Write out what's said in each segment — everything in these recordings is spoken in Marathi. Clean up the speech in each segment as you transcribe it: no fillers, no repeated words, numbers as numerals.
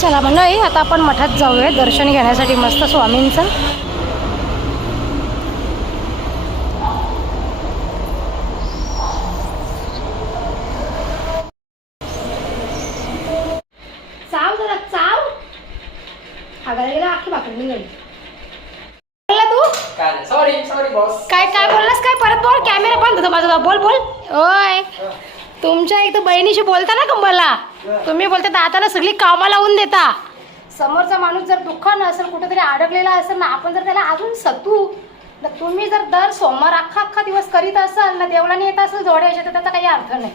चला मंडळी, आता आपण मठात जाऊया दर्शन घेण्यासाठी मस्त स्वामींचं. चाव जरा चाव. आगायला गेला आखी भाकरी गेली. तू सॉरी बॉस. काय बोललास? काय परत बोल. कॅमेरा बंद होता माझा. बोल बोल. ओय, तुमच्या एक तर बहिणीशी बोलता ना कंबलला, तुम्ही बोलता दाताला सगळी कामा लावून देता. समोरचा माणूस जर दुःखानं असेल, कुठेतरी अडकलेला असेल ना, आपण जर त्याला अजून सतू, तर तुम्ही जर दर सोमवार अख्खा दिवस करीत असाल ना, देवळाने येत असेल जोड्याच्या, तर त्याचा काही अर्थ नाही.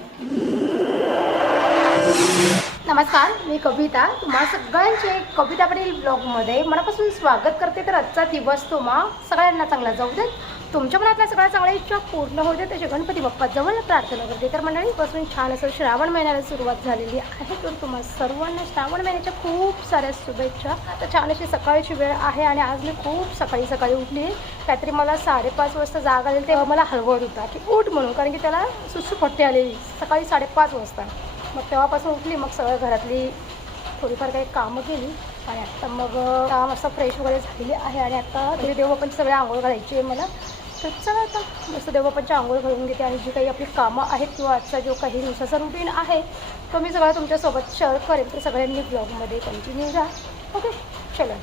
नमस्कार, मी कविता. तुम्हा सगळ्यांचे कवितावरील ब्लॉगमध्ये मनापासून स्वागत करते. तर आजचा दिवस तुम्हा सगळ्यांना चांगला जाऊ देत, तुमच्या मनातल्या सगळ्या चांगल्या इच्छा पूर्ण होऊ देत अशी गणपती बाप्पा जवळ प्रार्थना करते. तर मंडळी, बसून छान असं श्रावण महिन्याला सुरुवात झालेली आहे, तर तुम्हा सर्वांना श्रावण महिन्याच्या खूप साऱ्या शुभेच्छा. आता छान अशी सकाळची वेळ आहे आणि आज मी खूप सकाळी उठली. काहीतरी मला 5:30 वाजता जाग आलेली, तेव्हा मला हलवत होता की उठ म्हणून, कारण की त्याला सुसू फट्टी आलेली सकाळी 5:30 वाजता. मग तेव्हापासून उठली, मग सगळ्या घरातली थोडीफार काही कामं केली आणि आत्ता मग काम असं फ्रेश वगैरे झालेली आहे. आणि आता तरी देवबापांची सगळे आंघोळ घालायची आहे मला. तर चला आता मस्त देवबापांची आंघोळ घालून घेते आणि जी काही आपली कामं आहेत किंवा आजचा जो काही दिवसाचा रुटीन आहे तो मी सगळं तुमच्यासोबत शेअर करेन. तर सगळ्यांनी ब्लॉगमध्ये कंटिन्यू जा. ओके, चला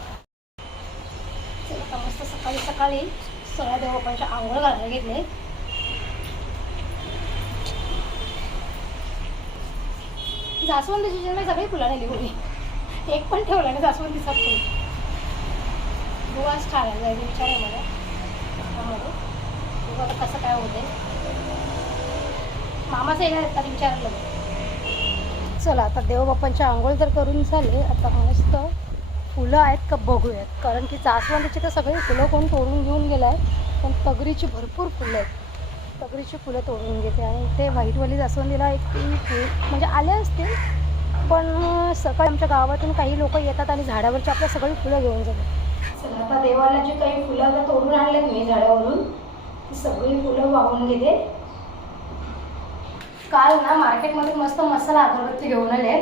आता मस्त सकाळी सगळ्या देवबापांच्या आंघोळ घालायला घेतले. जास्वंदीची जन्म सगळी फुलं नेली होती, एक पण ठेवला नाही जास्वंदीचा फुल. बुवाच ठाण्याला जायचं विचार आहे मला. बघू आता कसं काय होते. मामाचं एकदा विचारलं. चला आता देवबापांच्या आंघोळ तर करून झाले. आता मस्त फुलं आहेत का बघूयात, कारण की जास्वंदीची तर सगळी फुलं कोण तोडून घेऊन गेलं आहे, पण तगरीची भरपूर फुलं आहेत. तगरीची फुलं तोडून घेते आणि ते व्हाईटवाली जास्वंदीला एक फुल म्हणजे आले असतील, पण सकाळी आमच्या गावातून काही लोक येतात आणि झाडावरची आपल्या सगळी फुलं घेऊन जातात. चला आता देवाला जी काही फुलं आता तोडून आणलेत मी झाडावरून, ती सगळी फुलं वाहून घेते. काल ना मार्केटमध्ये मस्त मसाला अगरबत्ती घेऊन आले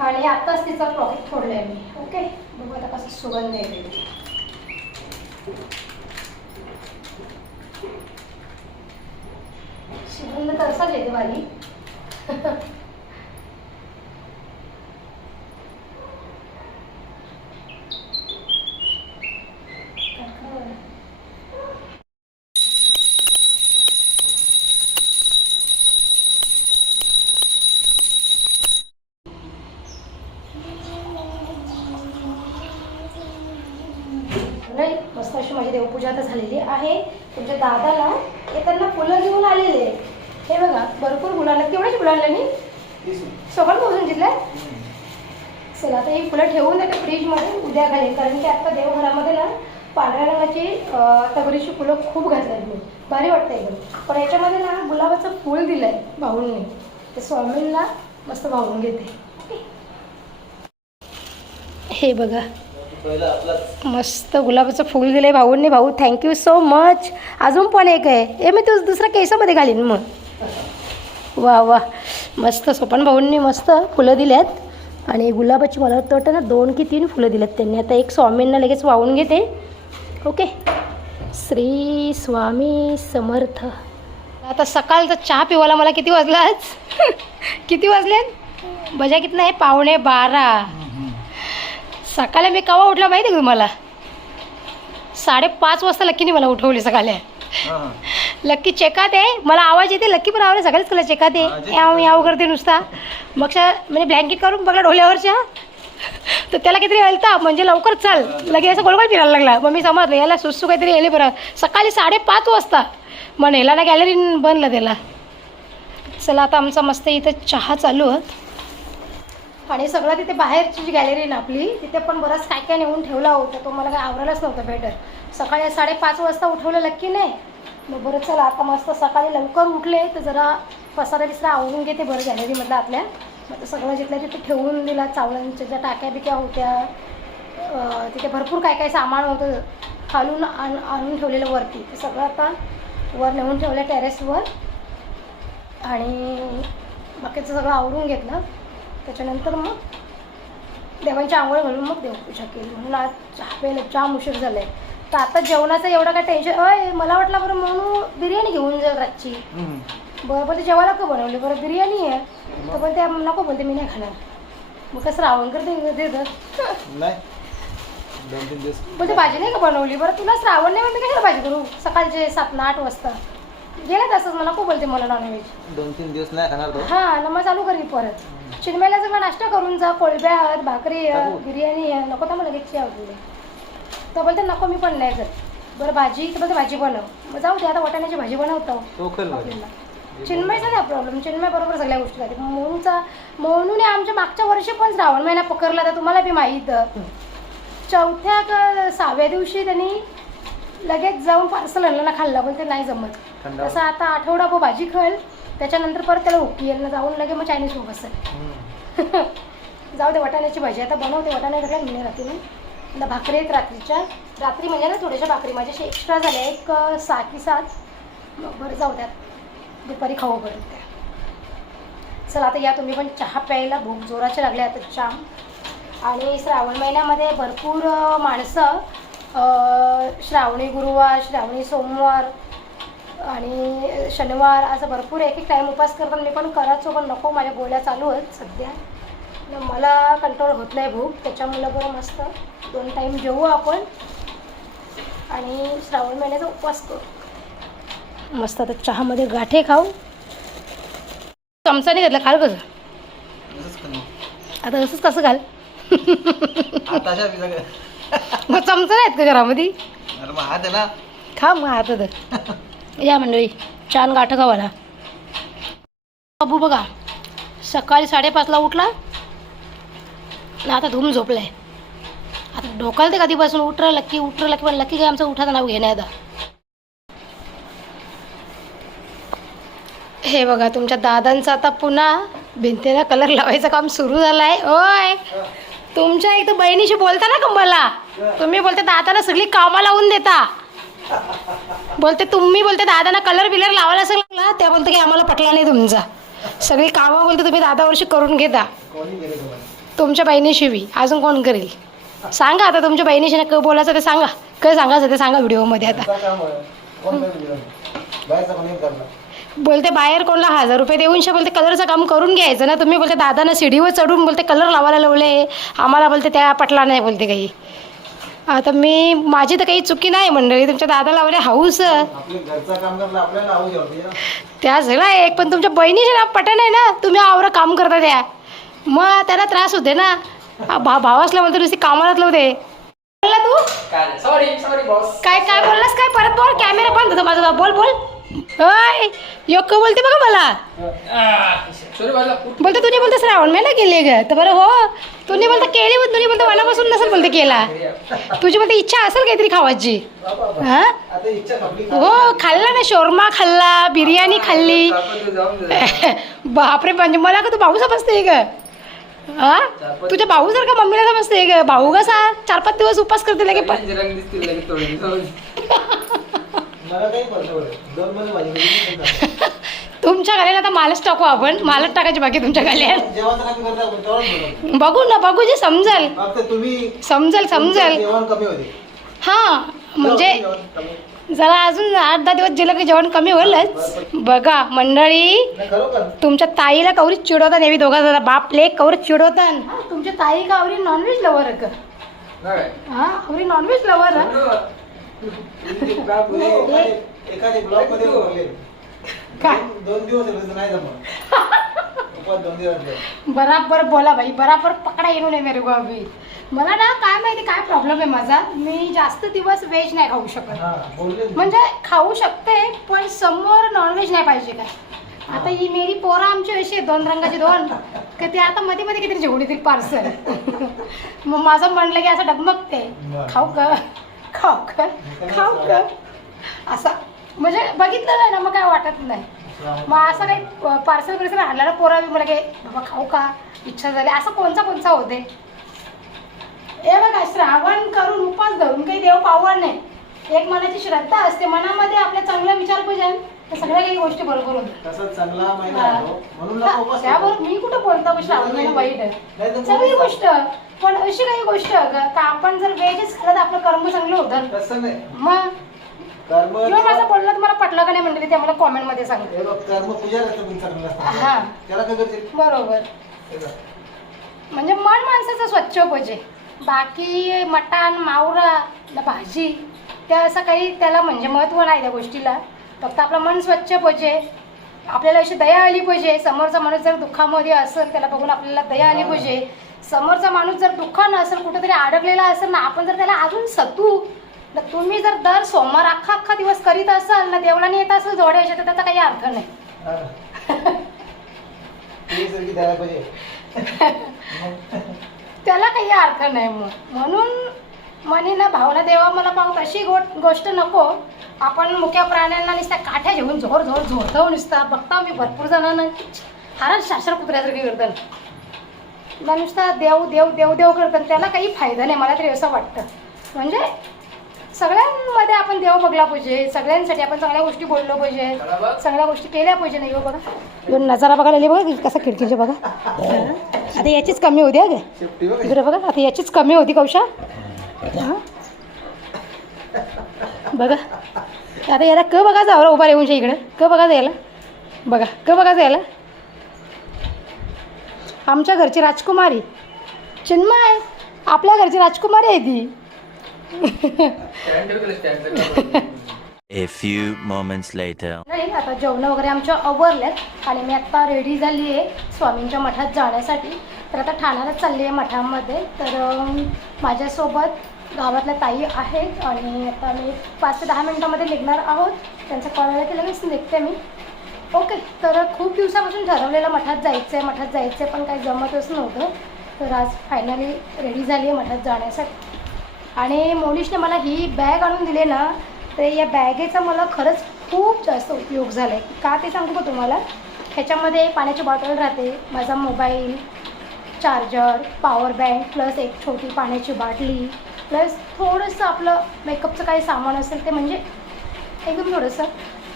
आणि आत्ताच तिचा प्रॉफिट फोडलाय मी. ओके, बघू आता कसं सुगंध येते. सुगंध तर असाच येते बाई. मस्त अशी माझी देवपूजा आता झालेली आहे. तुमच्या दादाला येताना फुलं घेऊन आलेले. हे बघा भरपूर फुलं आणलं. केवढ्याची फुलं आणलं नाही सोबत पोहोचून तिथल्या. चला आता ही फुलं ठेवून देते फ्रीजमध्ये, उद्या घालेल, कारण की आता देवघरामध्ये ना पांढऱ्या रंगाची तगरीची फुलं खूप घातली मी, भारी वाटतं एकदम. पण याच्यामध्ये ना गुलाबाचं फूल दिलं आहे भाऊंनी, ते स्वामींना मस्त वाहून घेते. हे बघा मस्त गुलाबाचं फूल दिलंय भाऊंनी. भाऊ थँक्यू सो मच. अजून पण एक आहे, हे मी तू दुसऱ्या केसामध्ये घालीन मग. वा वा, मस्त सोपन भाऊंनी मस्त फुलं दिल्यात आणि गुलाबाची मला वाटतं ना 2 की 3 फुलं दिल्यात त्यांनी. आता एक स्वामींना लगेच वाहून घेते. ओके, श्री स्वामी समर्थ. आता सकाळचा चहा पिवायला मला किती वाजला आज? किती वाजले बजा कितना आहे? 11:15. सकाळी मी केव्हा उठला माहिती आहे तुम्हाला? 5:30 वाजता लक्कीने मला उठवली सकाळी. लक्की चेकात आहे, मला आवाज येते. लक्की पण आवाज सगळेच कला चेकात आहे, याव याव करते नुसता. मग म्हणजे ब्लँकेट काढून बघला डोल्यावरच्या, तर त्याला काहीतरी हलता म्हणजे लवकर चाल, लगे असं गोलगोल फिरायला लागला. मग मी समजलं याला सुसू काहीतरी येले बरं. सकाळी 5:30 वाजता मग नेला ना गॅलरी बनलं त्याला. चला आता आमचा मस्त इथं चहा चालू आहे आणि सगळं तिथे बाहेरची जी गॅलरी ना आपली, तिथे पण बराच काय काय नेऊन ठेवला होता. तो मला काय आवरायलाच नव्हतं बेटर. सकाळी 5:30 वाजता उठवलं लक्की नाही. मग बरं चला आता मस्त सकाळी लवकर उठले तर जरा पसारा आवरून घेते बरं गॅलरीमधलं आपल्या. मग तर सगळं जिथल्या तिथे ठेवून दिला. चावलांच्या ज्या टाक्या बिक्या होत्या, तिथे भरपूर काय काय सामान होतं खालून आणून ठेवलेलं वरती, ते सगळं आता वर नेऊन ठेवलं टेरेसवर. आणि बाकीचं सगळं आवरून घेतलं. त्याच्यानंतर मग देवांची आंघोळ घालून मग देवपूजा केली. म्हणून आज चहा प्यायला जाम उशीर झाला आहे. तर आता जेवणाचं एवढं काय टेन्शन. मला वाटलं बरं म्हणून बिर्याणी घेऊन जाईल रातची. बरं ते जेवायला का बनवली बरं बिर्याणी आहे. तर पण ते नको बोलते मी नाही खाणार. मग कसं श्रावण करते देतं बोलते भाजी नाही का बनवली बरं तुला श्रावण नाही मी कशाला भाजी करू. सकाळचे 7-8 वाजता गेलं तसंच मला नको बोलते मला नॉनव्हेज 2-3 दिवस नाही खाणार तो. हां ना मग चालू करील परत. चिन्मयला सगळं नाश्ता करून जा. कोळब्या आहेत, भाकरी आहे, बिर्याणी आहे. नको तर मला लगेच आवडली. तर बोलते नको मी पण नाही करत. बरं भाजी तर बोलते भाजी बनव. मग जाऊ दे आता वाटाण्याची भाजी बनवतो. चिन्मयचा नाही प्रॉब्लेम. चिन्मय बरोबर सगळ्या गोष्टी झाली. मोनूने आमच्या मागच्या वर्षी पण श्रावण महिना पकडला तर तुम्हाला बी माहीत. 4थ्या का 6व्या दिवशी त्यांनी लगेच जाऊन पार्सल आणलं ना खाल्लं. बोलते नाही जमत. तसं आता आठवडा भाजी खाल त्याच्यानंतर परत त्याला हुकी यांना जाऊन लगे मग चायनीज खूप असेल. जाऊ दे वाटाण्याची भाजी आता बनवते. वाटाणे सगळ्या घेणे रात्री भाकरी आहेत रात्री म्हणजे ना थोड्याशा भाकरी माझ्याशी एक्स्ट्रा झाल्या एक 6 की 7. मग बरं जाऊ द्यात दुपारी खाऊ बरं त्या. चला आता या तुम्ही पण चहा प्यायला. भूक जोराचे लागले आता जाम. आणि श्रावण महिन्यामध्ये भरपूर माणसं श्रावणी गुरुवार, श्रावणी सोमवार आणि शनिवार असं भरपूर एक टाईम उपास करतात. मी पण करायचो पण नको माझ्या गोळ्या चालू आहेत सध्या. मला कंट्रोल होत नाही भूक. त्याच्यामुळं बरं मस्त 2 टाईम जेवू आपण आणि श्रावण महिन्याचा उपवास करू मस्त. आता चहामध्ये गाठे खाऊ. चमचा नाही घातला खाल कसं आता तसंच कसं घाल. मग चमचा नाहीत का घरामध्ये खा मग हातात. या मंडळी छान गाठं खावाला. बाबू बघा सकाळी 5:30ला उठला ना आता धूम झोपलाय. आता डोकाल ते कधीपासून उठलं लक्की पण लक्की काय आमचं उठाचं नाव घेणे. आता हे बघा तुमच्या दादांचं आता पुन्हा भिंतीला कलर लावायचं काम सुरू झालं आहे. ओय तुमच्या एक तर बहिणीशी बोलता ना का मला तुम्ही बोलते दादाला सगळी कामं लावून देता. बोलते तुम्ही बोलते दादांना कलर बिलर लावायला असेल ना त्या बोलते की आम्हाला पटला नाही तुमचा. सगळी कामं बोलते तुम्ही दादावर्षी करून घेता. तुमच्या बहिणीशी बी अजून कोण करेल सांगा. आता तुमच्या बहिणीशी ना बोलायचं ते सांगा. काय सांगायचं ते सांगा व्हिडिओमध्ये. आता बोलते बाहेर कोणाला 1000 रुपये देऊन बोलते कलरचं काम करून घ्यायचं ना. तुम्ही बोलते दादांना सीडीवर चढून बोलते कलर लावायला लावले. आम्हाला बोलते त्या पटला नाही बोलते काही. आता माझी तर काही चुकी नाही मंडळी. तुमच्या दादा लावले हाऊस त्या सगळं एक पण तुमच्या बहिणीचे ना पट नाही ना. तुम्ही आवरं काम करता त्या मग त्याला त्रास होते ना. भाव असला म्हणतो नुसती कामालाच लावते. बोलला तू सॉरी बॉस. काय बोललास काय परत बोल. कॅमेरा बंद होतो माझा. बोल योग्य बोलते बघा मला. बोलते तुम्ही बोलते श्रावण महिना केले ग तर बरं हो. तुम्ही बोलता केली तुम्ही बोलता मनापासून नसेल बोलते केला. तुझी बोलते इच्छा असेल काहीतरी खावायची. हा हो खाल्ला ना. शोरमा खाल्ला, बिर्याणी खाल्ली. बापरे म्हणजे मला का तू भाऊ समजते ग. हा तुझ्या भाऊ सारखा मम्मीला समजते ग. भाऊ कसा 4-5 दिवस उपास करते लगे तुमच्या गाल्याला आता मालच टाकू आपण. मालच टाकायची बाकी तुमच्या गाल्यात. बघू जे समजेल. हां म्हणजे जरा अजून 8-10 दिवस गेलं की जेवण कमी होईलच. बघा मंडळी तुमच्या ताईला कवरी चिडवता नेहमी दोघा जरा बाप लेक कवरी चिडवता. तुमच्या ताई का आवरी नॉनव्हेज लवर का. हां आवरी नॉनव्हेज लवर. बराबर बोला भाई. बराबर पकडा येऊ नये मेरे को अभी. मला ना काय माहिती काय प्रॉब्लेम आहे माझा. मी जास्त दिवस व्हेज नाही खाऊ शकत. म्हणजे खाऊ शकते पण समोर नॉनव्हेज नाही पाहिजे काय. आता ही मेरी पोरं आमची अशी 2 रंगाची 2 का ते आता मध्ये किती जेवढी तरी पार्सल. मग माझं म्हणलं की असं डगमगते खाऊ का असं म्हणजे बघितलं नाही ना मग काय वाटत नाही. मग असं काही पार्सल आणला पोरा मला काही बाबा खाऊ का इच्छा झाली असं कोणचा होते. हे बघा श्रावण करून उपास धरून काही देव पावण नाही. एक मनाची श्रद्धा असते. मनामध्ये आपल्या चांगलं विचारपूजन तर सगळ्या काही गोष्टी बरोबर होत्या. तसंच चांगला महिना आहे तो. म्हणून लोक उपवास त्यावर करतात. मी कुठं बोलतो की श्रावण महिना वाईट आहे. नाही तर सगळी बोलतात. गोष्ट पण अशी काही गोष्ट का आपण जर वेजच खाल्लं तर आपलं कर्म चांगलं होतं. तसं नाही. मग कर्म किंवा माझं बोलणं तुम्हाला पटलं का नाही म्हणले ते मला कॉमेंट मध्ये सांगा. हे बघ, कर्म पूजा करतो पण चांगलं असतं. हा. त्याला काय करते? बरोबर. हे बघ. म्हणजे मन माणसाचं स्वच्छ पाहिजे. बाकी मटण मावरा भाजी त्या असं काही त्याला म्हणजे महत्त्व नाही त्या गोष्टीला. फक्त आपलं मन स्वच्छ पाहिजे. आपल्याला अशी दया आली पाहिजे. समोरचा माणूस जर दुःखामध्ये असेल त्याला बघून आपल्याला दया आली पाहिजे. समोरचा माणूस जर दुःख नसेल कुठेतरी अडकलेला असेल ना आपण जर त्याला अजून सतू तर तुम्ही जर दर सोमवार अख्खा दिवस करीत असाल ना देवळाने येत असेल जोड्याच्या तर त्याचा काही अर्थ नाही. हा. ते सगळी द्यायला पाहिजे. त्याला काही अर्थ नाही. म्हणून म्हणे ना भावना देवा मला पाहू अशी गोष्ट नको. आपण मुक्या प्राण्यांना नुसत्या काठ्या घेऊन जोर झोरतो नुसता बघता मी भरपूर जणांना हारच शास्त्र कुत्र्यासारखी करतात नुसता देव देव देव देव करतात. त्याला काही फायदा नाही मला तरी असं वाटतं. म्हणजे सगळ्यांमध्ये आपण देव बघला पाहिजे. सगळ्यांसाठी आपण चांगल्या गोष्टी बोललो पाहिजे. चांगल्या गोष्टी केल्या पाहिजे. नाही हो बघा दोन नजारा बघायला आली बघा कसा खिडकीच्या बघा. आता याचीच कमी होती आहे शेपटी बघ. इकडे बघा आता याचीच कमी होती कौशा. हां बघा आता याला क बघा जावं उभा येऊन इकडं क बघा याला बघा क बघा याला. आमच्या घरची राजकुमारी चिन्मय आपल्या घरची राजकुमारी आहे ती. A few moments later. नाही आता जेवण वगैरे आमच्या आवरल्यात आणि मी आता रेडी झाली आहे स्वामींच्या मठात जाण्यासाठी. तर आता ठाण्यालाच चालली आहे मठामध्ये. तर माझ्यासोबत गावातल्या ताई आहेत आणि आता मी 5 ते 10 मिनटामध्ये निघणार आहोत. त्यांचा कॉल आला की लगेच निघते मी. ओके. तर खूप दिवसापासून ठरवलेलं मठात जायचं आहे पण काही जमतच नव्हतं. तर आज फायनली रेडी झाली आहे मठात जाण्यासाठी. आणि मोनिशने मला ही बॅग आणून दिली ना तर या बॅगेचा मला खरंच खूप जास्त उपयोग झाला आहे. का ते सांगू का तुम्हाला. ह्याच्यामध्ये पाण्याची बॉटल राहते, माझा mobile, charger, power bank plus एक छोटी पाण्याची बाटली प्लस थोडंसं आपलं मेकअपचं काही सामान असेल ते म्हणजे एकदम थोडंसं.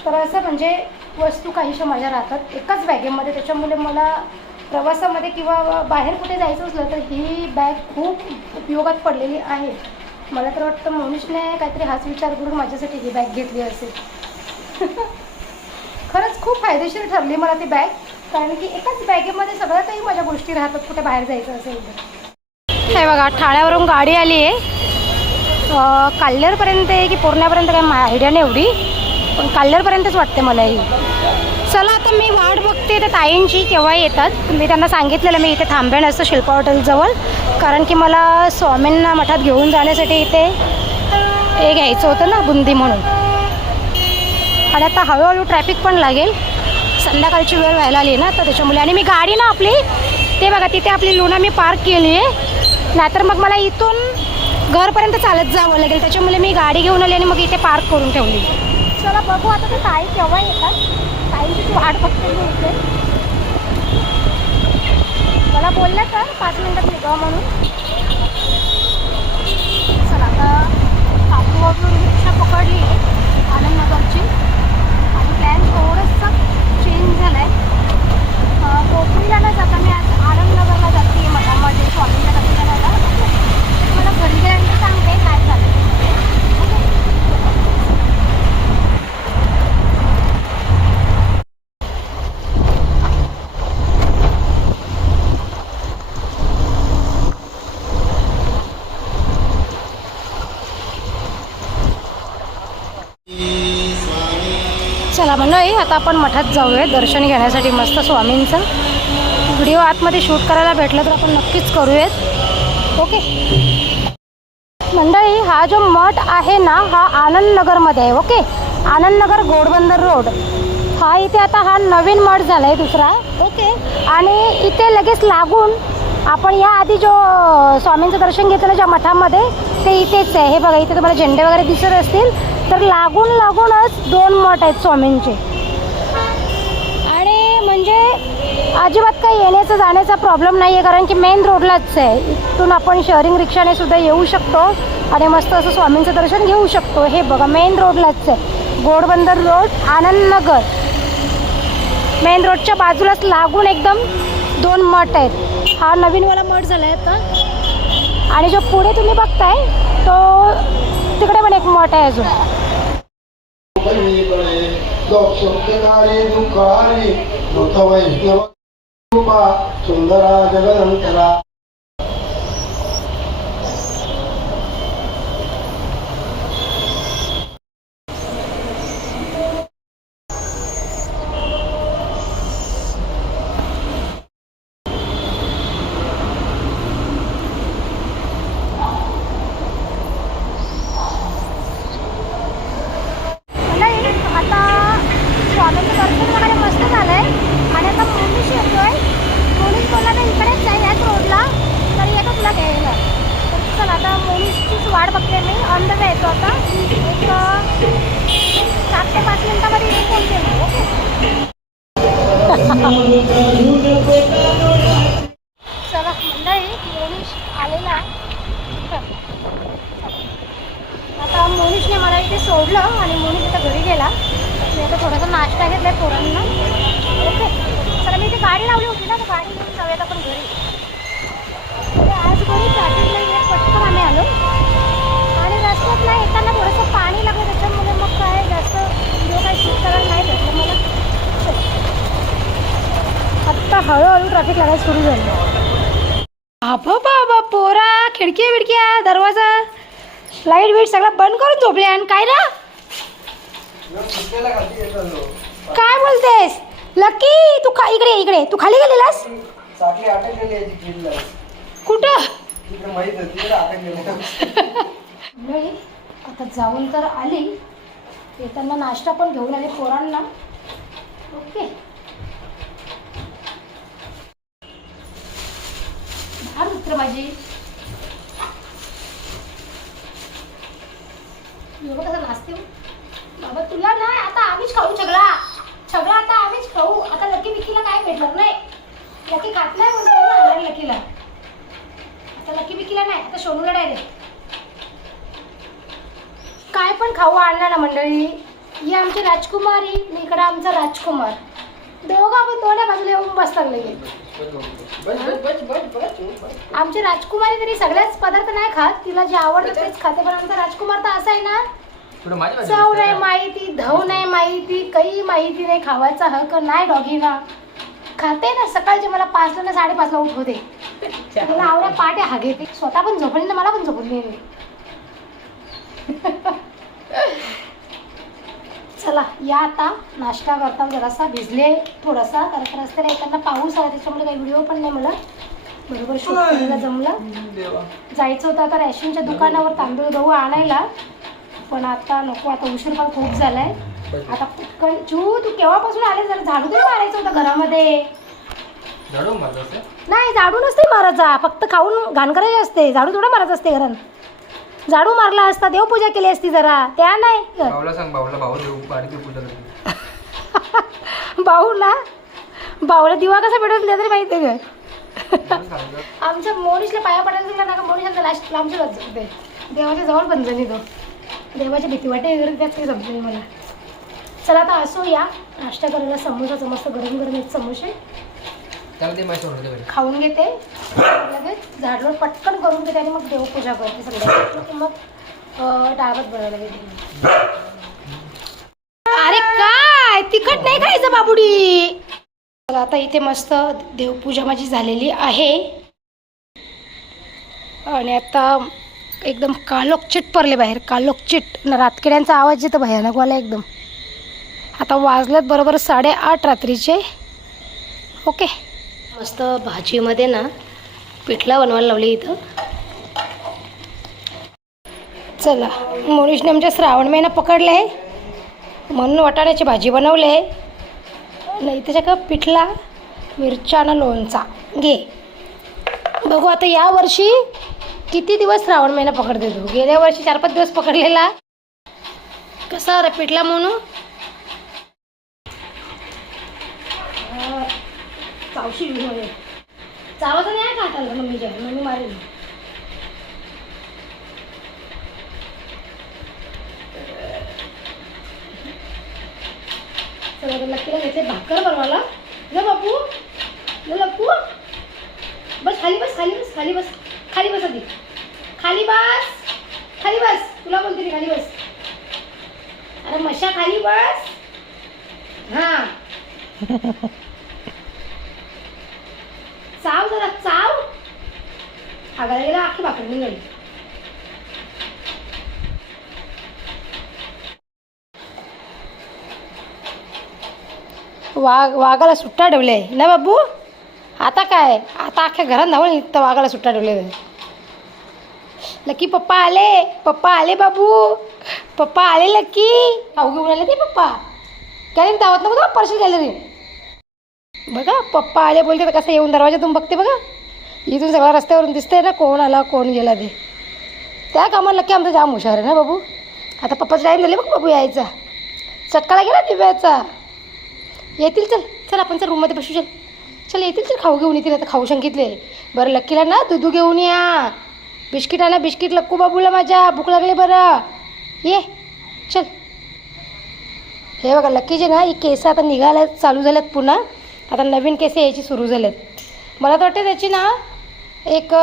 तर असं म्हणजे वस्तू काहीशा माझ्या राहतात एकाच बॅगेमध्ये. त्याच्यामुळे मला प्रवासामध्ये किंवा बाहेर कुठे जायचं असलं तर ही बॅग खूप उपयोगात पडलेली आहे. मला तर वाटतं मोनिशने काहीतरी हाच विचार करून माझ्यासाठी ही बॅग घेतली असेल. खरंच खूप फायदेशीर ठरली मला ती बॅग. कारण की एकाच बॅगेमध्ये सगळ्या काही माझ्या गोष्टी राहतात कुठे बाहेर जायचं असेल तर. हे बघा ठाण्यावरून गाडी आली आहे. काल्हेरपर्यंत आहे की पुण्यापर्यंत काही आयडिया नाही एवढी पण काल्हेरपर्यंतच वाटते मला ही. चला आता मी वाट बघते त्या ताईंची केव्हा येतात. मी त्यांना सांगितलेलं मी इथे थांबेन असं शिल्पा हॉटेलजवळ. कारण की मला स्वामींना मठात घेऊन जाण्यासाठी इथे हे घ्यायचं होतं ना बुंदी म्हणून. आणि आता हळूहळू ट्रॅफिक पण लागेल. संध्याकाळची वेळ व्हायला आली ना तर त्याच्यामुळे. आणि मी गाडी ना आपली ते बघा तिथे आपली लुना मी पार्क केली आहे. नाहीतर मग मला इथून घरपर्यंत चालत जावं लागेल. त्याच्यामुळे मी गाडी घेऊन आली आणि मग इथे पार्क करून ठेवली. चला बघू आता ते ताई केव्हा येतात. ताईंची वाट बघते मी इथे. मला बोलल्या तर 5 मिनिटात निघावं म्हणून. चला आता कापूरवरून रिक्षा पकडली आहे आनंदनगरची. आणि प्लॅन थोडंसं चेंज झाला आहे. कोकणीला न जाता मी आज आनंदनगरला जाते मठामध्ये स्वामींच्या दर्शनाला. मला घरी गेल्यानंतर सांगते काय झालं. चला मंडळी आता आपण मठात जाऊया दर्शन घेण्यासाठी मस्त स्वामींचं. व्हिडिओ आतमध्ये शूट करायला भेटलं तर आपण नक्कीच करूयात. ओके मंडळी हा जो मठ आहे ना हा आनंदनगरमध्ये आहे. ओके आनंदनगर घोडबंदर रोड हा इथे आता हा नवीन मठ झाला आहे दुसरा. ओके आणि इथे लगेच लागून आपण या आधी जो स्वामींचं दर्शन घेतलं ज्या मठामध्ये ते इथेच आहे. हे बघा इथे तुम्हाला झेंडे वगैरे दिसत असतील तर लागूनच 2 मठ आहेत स्वामींचे. आणि म्हणजे अजिबात काही येण्याचा जाण्याचा प्रॉब्लेम नाही आहे कारण की मेन रोडलाच आहे. इथून आपण शेअरिंग रिक्षाने सुद्धा येऊ शकतो आणि मस्त असं स्वामींचं दर्शन घेऊ शकतो. हे बघा मेन रोडलाच आहे. घोडबंदर रोड आनंदनगर मेन रोडच्या बाजूलाच लागून एकदम 2 मठ आहेत. हा नवीनवाला मठ झाला आहे आता. आणि जो पुढे तुम्ही बघताय तो तिकडे पण एक मठ आहे अजून. सुंदरा जगदंतरा आता स्वामीचं दर्शन वगैरे मस्त झालं आहे आणि आता मुलीशी येतोय. मुलीच बोलला तर इकडेच जाईल याच रोडला तर येतो तुला घ्यायला. तर चला आता मुलीचीच वाट बघते मी. ऑन द वे येतो आता. एक 4 ते 5 मिनिटामध्ये इथे पोहोचते मी. ओके चला मंडळी मुलीश आलेला. आता मोनिशने मला इथे सोडलं आणि मोनिश आता घरी गेला. मी आता थोडासा नाश्ता घेतला आहे पोरांना. ओके चला मी इथे गाडी लावली होती ना तर गाडी घेऊन जाऊयात आपण घरी. तर आज घरी ट्रॅफिक नाही पटकन आम्ही आलो आणि रस्त्यात नाही येताना थोडंसं पाणी लागलं त्याच्यामुळे मग काय जास्त व्हिडिओ काही शूट करायला नाही भेटलं मला. आत्ता हळूहळू ट्रॅफिक लागायला सुरू झालं. बाबा बाबा पोरा खिडक्या बिडक्या दरवाजा लाईट बीट सगळं बंद करून झोपले. आणि काय ना काय बोलतेस लकी तू इकडे इकडे तू खाली गेलेलास कुठं. नाही आता जाऊन तर आली. येताना नाश्ता पण घेऊन आले पोरांना. ओके भार मित्र माझी एवढं कसं नाचते बाबा. तुला नाही आता आम्हीच खाऊ सगळा सगळा आता आम्हीच खाऊ. आता लकी बिकीला काय भेटणार नाही. लकी खात नाही म्हणजे लकीला आता लकी बिकीला नाही आता सोनूला डायरेक्ट काय पण खाऊ आणणार ना मंडळी. ही आमची राजकुमारी आणि इकडं आमचा राजकुमार. दोघं आपण दोन्ही बाजूला येऊन बसतात लगे. आमची राजकुमारी तरी सगळ्याच पदार्थ नाही खात. तिला जे आवडतं तेच खाते. पण आमचा राजकुमार तर असा आहे ना चव नाही माहिती धव नाही माहिती काही माहिती नाही. खावायचा हक्क नाही डॉगीना. खाते ना सकाळचे मला 5ला ना 5:30ला उठवते. मला आवड्या पाट्या हा घेते. स्वतः पण झोपली ना मला पण झोपली. चला या आता नाश्ता करता. जरासा भिजले थोडासा कारण रस्त्याला येताना पाऊस आला त्याच्यामुळे काही व्हिडिओ पण नाही मला बरोबर शूट करायला जमलं. जायचं होतं आता रॅशनच्या दुकानावर तांदूळ गहू आणायला पण आता नको. आता उशीर पण खूप झालाय. आता पटकन तू केव्हापासून आले जरा झाडू तरी मारायचं होतं घरामध्ये. नाही झाडू नसते मारायचा फक्त खाऊन घाण करायची असते. झाडू थोडं मारायचं असते घरात. झाडू मारला असता देवपूजा केली असती जरा त्या नाही. भाऊला दिवा कसा भेटत तरी माहिती आहे का. आमच्या मोनीशला पाया पडायला दिला ना का मोनीशला लास्ट लांबची होते देवाच्या जवळ बनजणी तो. देवाची भीती वाटे वगैरे त्यात काही समजलं नाही मला. चला आता असो या नाश्ता करायला. समोसाचं मस्त गरम गरम एक समोसे खाऊन घेते लगेच झाडलोट पटकन करून घेते आणि मग देवपूजा करते सगळ्या. मग डाळभात बनवायला घेते. अरे काय तिखट नाही खायचं बाबुडी. आता इथे मस्त देवपूजा माझी झालेली आहे आणि आता एकदम कालोकचिट पडले बाहेर. कालोकचिट रातकिड्यांचा आवाज येतो भयानकवाला एकदम. आता वाजल्यात बरोबर 8:30 रात्रीचे. ओके मस्त भाजीमध्ये ना पिठला बनवायला लावली इथं. चला मोनीशने आमच्या श्रावण महिना पकडला आहे म्हणून वाटाण्याची भाजी बनवली आहे. नाही त्याच्या का पिठला मिरच्यानं लोणचा घे. बघू आता यावर्षी किती दिवस श्रावण महिना पकडते तू. गेल्या वर्षी 4-5 दिवस पकडलेला. कसा रे पिठला म्हणून पावशी चावायचं नाही का हाताला मम्मीच्या. मम्मी मारेल. लक्कीला घेतले भाकर बनवायला. ना बापू, ना लक्कू, बस खाली बस, खाली बस, खाली बस, खाली बस आधी, खाली बस, खाली बस, तुला बोलते मी, खाली बस. अरे मशा खाली बस. हा चाव जरा चाव. आगायला गेला अख्खी भाकर निघाली. वाघाला सुट्टा ठेवले ना बाबू. आता काय, आता अख्ख्या घरात नावं निघतं वाघाला सुट्टा ठेवले. लकी पप्पा आले, पप्पा आले बाबू, पप्पा आले लकी. खाऊ घेऊन आले ते पप्पा. गॅलरी दावत नको पर्शल गॅलरी. बघा पप्पा आले बोलते तर कसं येऊन दरवाजातून बघते बघा. इथून सगळ्या रस्त्यावरून दिसते ना कोण आला कोण गेला ते. त्या कामाला लकी आमचा जाम हुशार आहे ना बाबू. आता पप्पाचा टाईम झाले बघ बाबू यायचा. चटकाला गेला दिव्याचा. येतील चल चल आपण चल रूममध्ये बसू. चल चल येतील चल खाऊ घेऊन येतील. आता खाऊ सांगितले. बरं लक्कीला ना दूध घेऊन या. बिस्किट आणा बिस्किट लक्कू बाबूला माझ्या भूक लागली. बरं ये चल. हे बघा लक्कीचे ना ही केस आता निघायला चालू झाल्यात पुन्हा. आता नवीन केस यायची सुरू झाल्यात. मला तर वाटते त्याची ना एक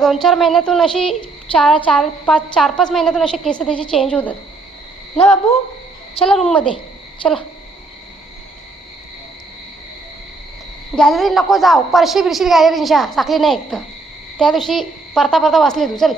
2-4 महिन्यातून अशी 4-5 महिन्यातून असे केस त्याची चेंज होतात ना बाबू. चला रूममध्ये चला. गॅलरी नको जाऊ. परशी बिरशी गॅलरींशा साकली नाही एक तर त्या दिवशी परता परता वाचले तू. चल